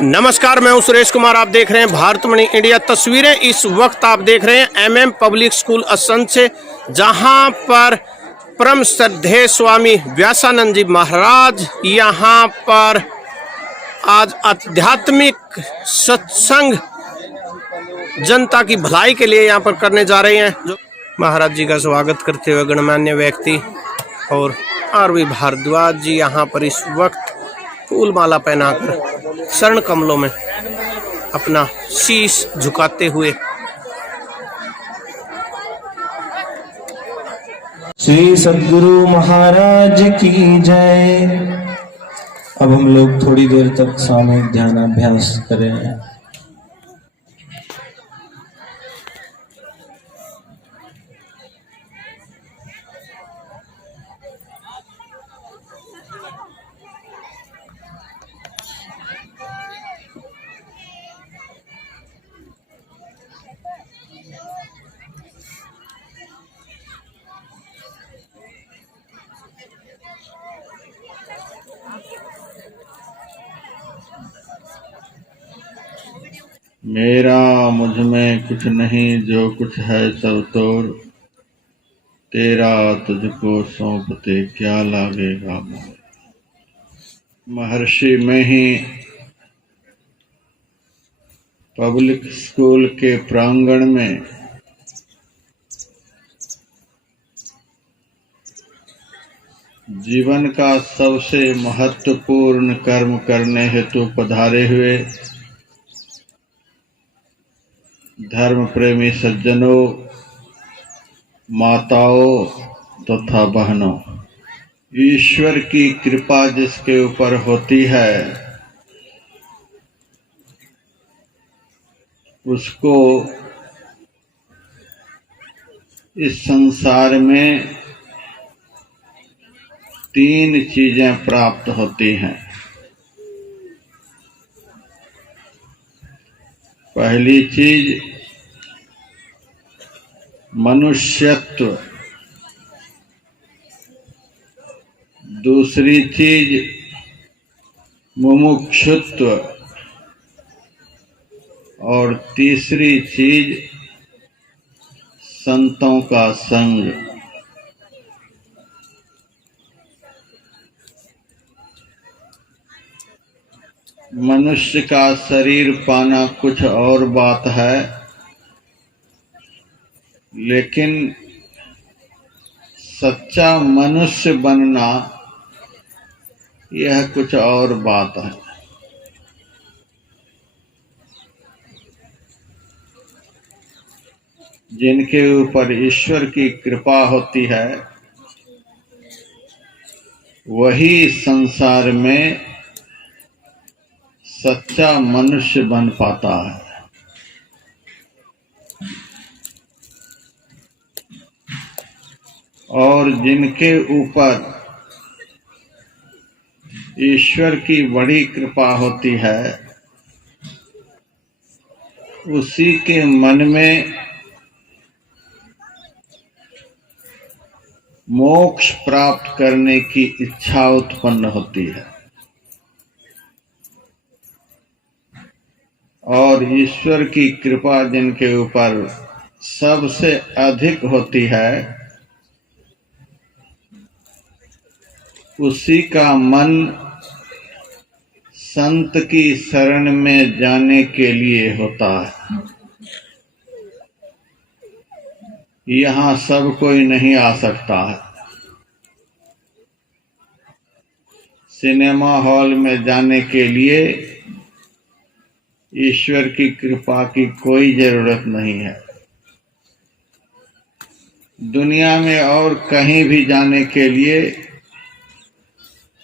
नमस्कार, मैं हूं सुरेश कुमार। आप देख रहे हैं भारतमणि इंडिया। तस्वीरें इस वक्त आप देख रहे हैं एमएम पब्लिक स्कूल असंध से, जहां पर परम श्रद्धेय स्वामी व्यासानंद जी महाराज यहां पर आज आध्यात्मिक सत्संग जनता की भलाई के लिए यहां पर करने जा रहे हैं। जो महाराज जी का स्वागत करते हुए गणमान्य व्यक्ति और आरवी भारद्वाज जी यहां पर इस वक्त फूल माला पहनाकर शरण कमलों में अपना शीश झुकाते हुए। श्री सद्गुरु महाराज की जय। अब हम लोग थोड़ी देर तक सामूहिक ध्यानाभ्यास करें। मेरा मुझ में कुछ नहीं, जो कुछ है सब तोर, तेरा तुझको सौंपते क्या लागेगा मोर। महर्षि में ही पब्लिक स्कूल के प्रांगण में जीवन का सबसे महत्वपूर्ण कर्म करने हेतु पधारे हुए धर्म प्रेमी सज्जनों, माताओं तथा बहनों, ईश्वर की कृपा जिसके ऊपर होती है उसको इस संसार में तीन चीजें प्राप्त होती हैं। पहली चीज मनुष्यत्व, दूसरी चीज मुमुक्षुत्व और तीसरी चीज संतों का संग। मनुष्य का शरीर पाना कुछ और बात है, लेकिन सच्चा मनुष्य बनना यह कुछ और बात है। जिनके ऊपर ईश्वर की कृपा होती है वही संसार में सच्चा मनुष्य बन पाता है। और जिनके ऊपर ईश्वर की बड़ी कृपा होती है उसी के मन में मोक्ष प्राप्त करने की इच्छा उत्पन्न होती है। और ईश्वर की कृपा जिनके ऊपर सबसे अधिक होती है उसी का मन संत की शरण में जाने के लिए होता है। यहाँ सब कोई नहीं आ सकता है। सिनेमा हॉल में जाने के लिए ईश्वर की कृपा की कोई जरूरत नहीं है। दुनिया में और कहीं भी जाने के लिए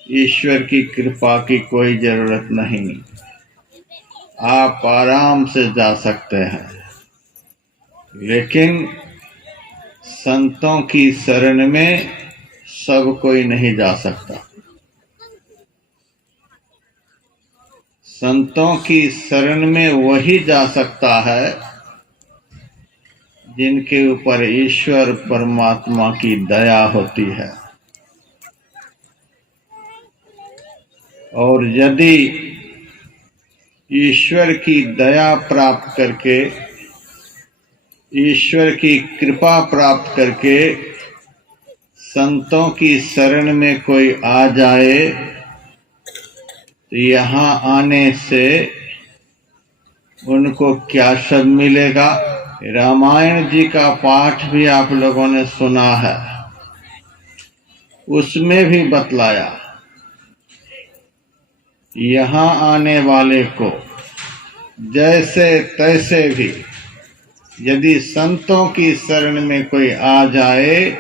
ईश्वर की कृपा की कोई जरूरत नहीं। आप आराम से जा सकते हैं, लेकिन संतों की शरण में सब कोई नहीं जा सकता। संतों की शरण में वही जा सकता है जिनके ऊपर ईश्वर परमात्मा की दया होती है। और यदि ईश्वर की दया प्राप्त करके, ईश्वर की कृपा प्राप्त करके संतों की शरण में कोई आ जाए तो यहाँ आने से उनको क्या सब मिलेगा। रामायण जी का पाठ भी आप लोगों ने सुना है, उसमें भी बतलाया यहाँ आने वाले को जैसे तैसे भी यदि संतों की शरण में कोई आ जाए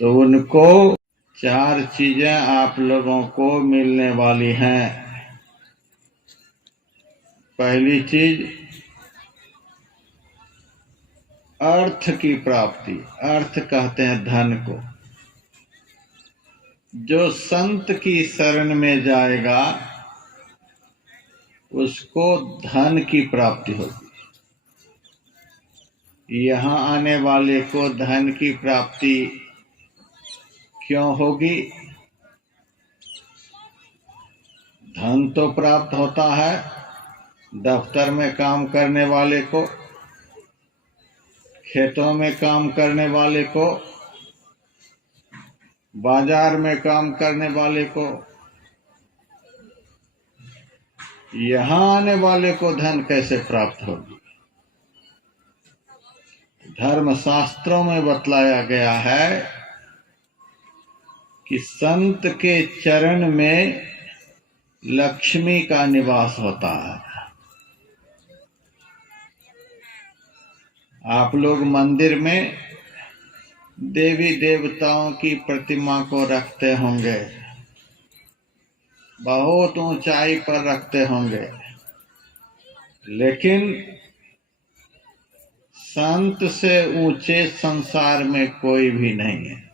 तो उनको 4 चीजें आप लोगों को मिलने वाली हैं। पहली चीज अर्थ की प्राप्ति। अर्थ कहते हैं धन को। जो संत की शरण में जाएगा उसको धन की प्राप्ति होगी। यहाँ आने वाले को धन की प्राप्ति क्यों होगी? धन तो प्राप्त होता है दफ्तर में काम करने वाले को, खेतों में काम करने वाले को, बाजार में काम करने वाले को। यहाँ आने वाले को धन कैसे प्राप्त होगी? धर्म शास्त्रों में बतलाया गया है कि संत के चरण में लक्ष्मी का निवास होता है। आप लोग मंदिर में देवी देवताओं की प्रतिमा को रखते होंगे, बहुत ऊंचाई पर रखते होंगे, लेकिन संत से ऊंचे संसार में कोई भी नहीं है।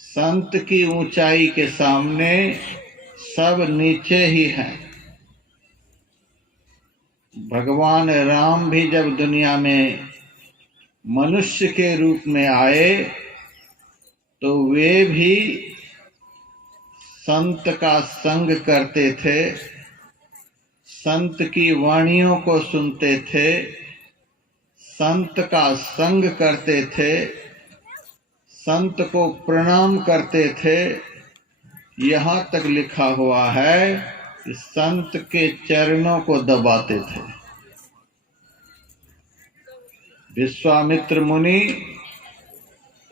संत की ऊंचाई के सामने सब नीचे ही हैं। भगवान राम भी जब दुनिया में मनुष्य के रूप में आए तो वे भी संत का संग करते थे, संत की वाणियों को सुनते थे, संत का संग करते थे, संत को प्रणाम करते थे। यहाँ तक लिखा हुआ है कि संत के चरणों को दबाते थे। विश्वामित्र मुनि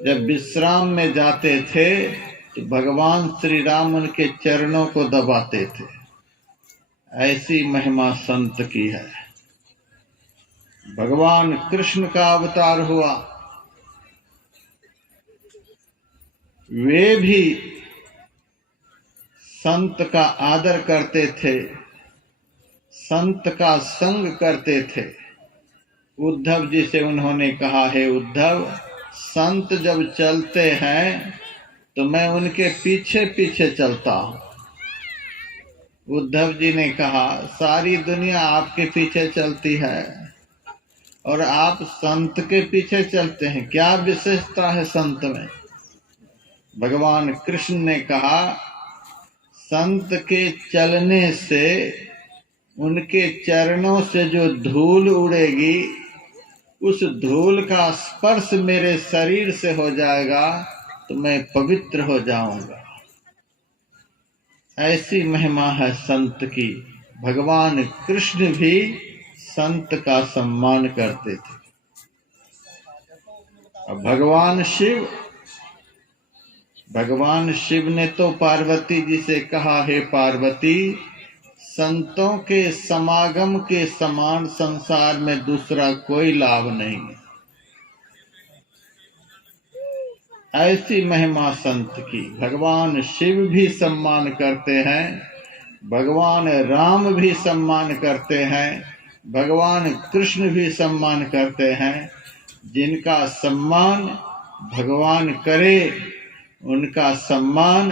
जब विश्राम में जाते थे तो भगवान श्री राम उनके चरणों को दबाते थे। ऐसी महिमा संत की है। भगवान कृष्ण का अवतार हुआ, वे भी संत का आदर करते थे, संत का संग करते थे। उद्धव जी से उन्होंने कहा, हे उद्धव, संत जब चलते हैं तो मैं उनके पीछे पीछे चलता हूं। उद्धव जी ने कहा, सारी दुनिया आपके पीछे चलती है और आप संत के पीछे चलते हैं, क्या विशेषता है संत में? भगवान कृष्ण ने कहा, संत के चलने से उनके चरणों से जो धूल उड़ेगी, उस धूल का स्पर्श मेरे शरीर से हो जाएगा तो मैं पवित्र हो जाऊंगा। ऐसी महिमा है संत की। भगवान कृष्ण भी संत का सम्मान करते थे। और भगवान शिव ने तो पार्वती जी से कहा, हे पार्वती, संतों के समागम के समान संसार में दूसरा कोई लाभ नहीं है। ऐसी महिमा संत की। भगवान शिव भी सम्मान करते हैं, भगवान राम भी सम्मान करते हैं, भगवान कृष्ण भी सम्मान करते हैं। जिनका सम्मान भगवान करे, उनका सम्मान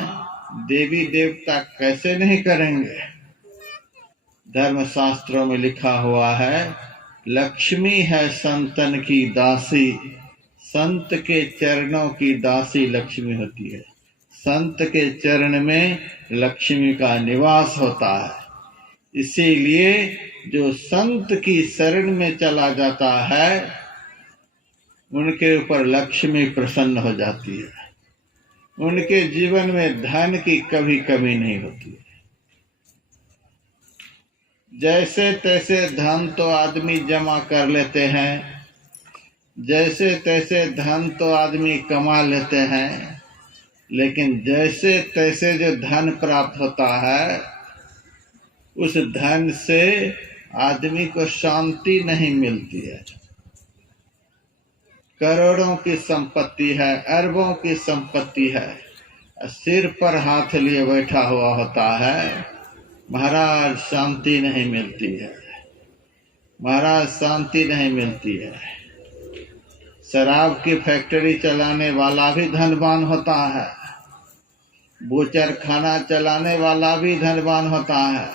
देवी देवता कैसे नहीं करेंगे? धर्मशास्त्रों में लिखा हुआ है, लक्ष्मी है संतन की दासी, संत के चरणों की दासी लक्ष्मी होती है। संत के चरण में लक्ष्मी का निवास होता है। इसीलिए जो संत की शरण में चला जाता है उनके ऊपर लक्ष्मी प्रसन्न हो जाती है। उनके जीवन में धन की कभी कमी नहीं होती है। जैसे तैसे धन तो आदमी जमा कर लेते हैं, जैसे तैसे धन तो आदमी कमा लेते हैं, लेकिन जैसे तैसे जो धन प्राप्त होता है उस धन से आदमी को शांति नहीं मिलती है। करोड़ों की संपत्ति है, अरबों की संपत्ति है, सिर पर हाथ लिए बैठा हुआ होता है, महाराज शांति नहीं मिलती है, महाराज शांति नहीं मिलती है। शराब की फैक्ट्री चलाने वाला भी धनवान होता है, बूचर खाना चलाने वाला भी धनवान होता है,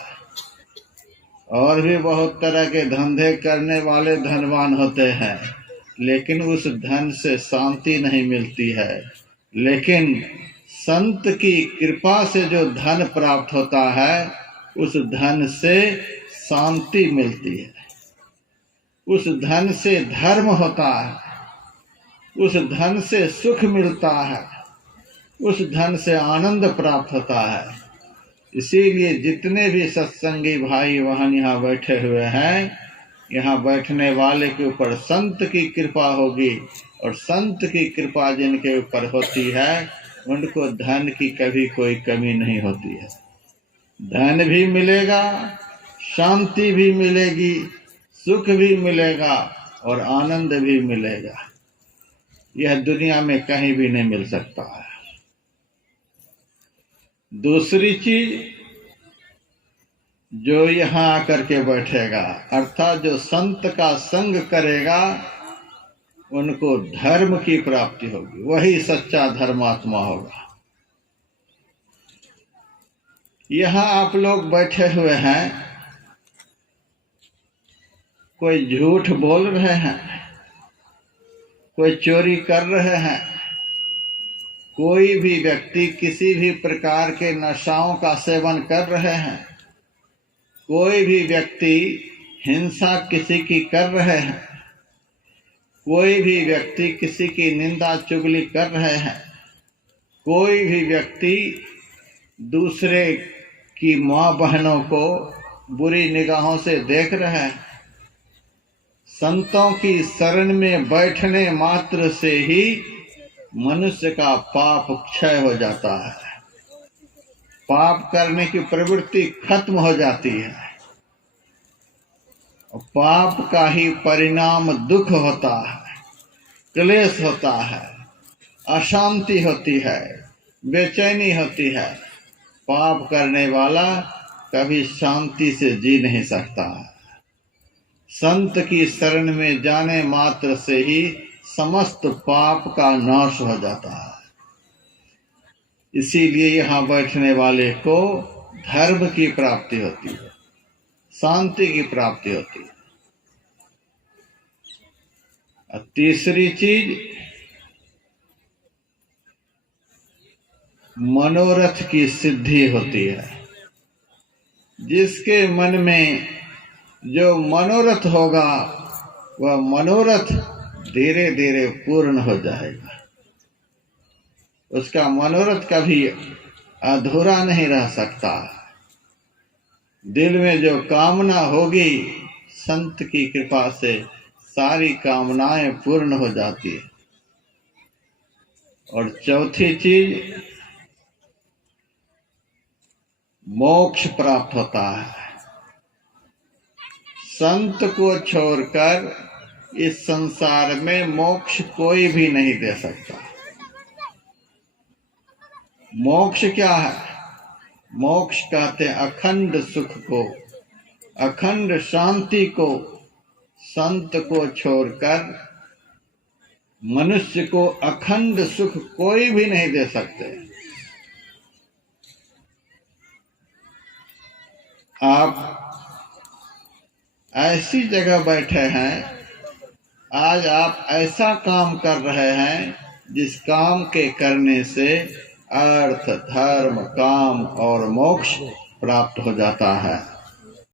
और भी बहुत तरह के धंधे करने वाले धनवान होते हैं, लेकिन उस धन से शांति नहीं मिलती है। लेकिन संत की कृपा से जो धन प्राप्त होता है उस धन से शांति मिलती है, उस धन से धर्म होता है, उस धन से सुख मिलता है, उस धन से आनंद प्राप्त होता है। इसीलिए जितने भी सत्संगी भाई वहाँ यहाँ बैठे हुए हैं, यहाँ बैठने वाले के ऊपर संत की कृपा होगी, और संत की कृपा जिनके ऊपर होती है उनको धन की कभी कोई कमी नहीं होती है। धन भी मिलेगा, शांति भी मिलेगी, सुख भी मिलेगा और आनंद भी मिलेगा। यह दुनिया में कहीं भी नहीं मिल सकता है। दूसरी चीज, जो यहाँ आकर के बैठेगा अर्थात जो संत का संग करेगा उनको धर्म की प्राप्ति होगी, वही सच्चा धर्मात्मा होगा। यहाँ आप लोग बैठे हुए हैं, कोई झूठ बोल रहे हैं, कोई चोरी कर रहे हैं, कोई भी व्यक्ति किसी भी प्रकार के नशाओं का सेवन कर रहे हैं, कोई भी व्यक्ति हिंसा किसी की कर रहे हैं, कोई भी व्यक्ति किसी की निंदा चुगली कर रहे हैं, कोई भी व्यक्ति दूसरे की माँ बहनों को बुरी निगाहों से देख रहे हैं, संतों की शरण में बैठने मात्र से ही मनुष्य का पाप क्षय हो जाता है, पाप करने की प्रवृत्ति खत्म हो जाती है। पाप का ही परिणाम दुख होता है, क्लेश होता है, अशांति होती है, बेचैनी होती है। पाप करने वाला कभी शांति से जी नहीं सकता है। संत की शरण में जाने मात्र से ही समस्त पाप का नाश हो जाता है। इसीलिए यहाँ बैठने वाले को धर्म की प्राप्ति होती है, शांति की प्राप्ति होती है। और तीसरी चीज, मनोरथ की सिद्धि होती है। जिसके मन में जो मनोरथ होगा वह मनोरथ धीरे धीरे पूर्ण हो जाएगा। उसका मनोरथ कभी अधूरा नहीं रह सकता। दिल में जो कामना होगी संत की कृपा से सारी कामनाएं पूर्ण हो जाती है। और चौथी चीज, मोक्ष प्राप्त होता है। संत को छोड़कर इस संसार में मोक्ष कोई भी नहीं दे सकता। मोक्ष क्या है? मोक्ष कहते हैं अखंड सुख को, अखंड शांति को। संत को छोड़कर मनुष्य को अखंड सुख कोई भी नहीं दे सकते। आप ऐसी जगह बैठे हैं, आज आप ऐसा काम कर रहे हैं जिस काम के करने से अर्थ, धर्म, काम और मोक्ष प्राप्त हो जाता है।